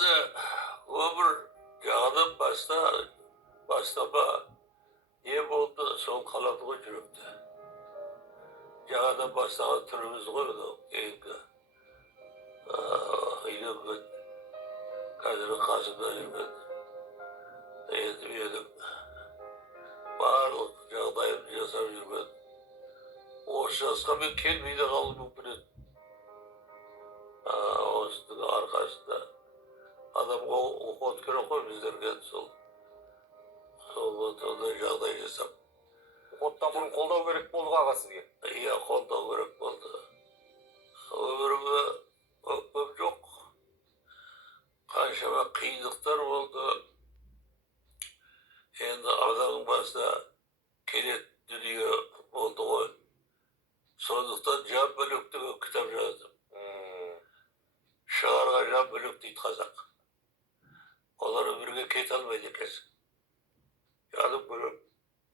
Endi ömür jağdan başlama ne boldu sol kaladı go жүрөктө. Jağdan başlagan türümüz koydu keyingi. Uylangan, kadının kasımda жүрген. Endi benim bарлық жағдайымды жасап жүрген. Осы жасқа мен келмей de қалуым мүмкін еді. Осының арқасында адамға оқуат керек қой біздерге сол ондай жағдай жасап. Оттан бұрын қолдау керек болды аға сізге? Иә, қолдау керек болды. Өміріме өкпем жоқ. Қаншама қиындықтар болды. Енді адамның басына келет дүние болды ғой. Сондықтан жан бөлек деген кітап жаздым. Шығарға жан бөлек дейді қазақ. Олар өмірге кете алмайды екенсің.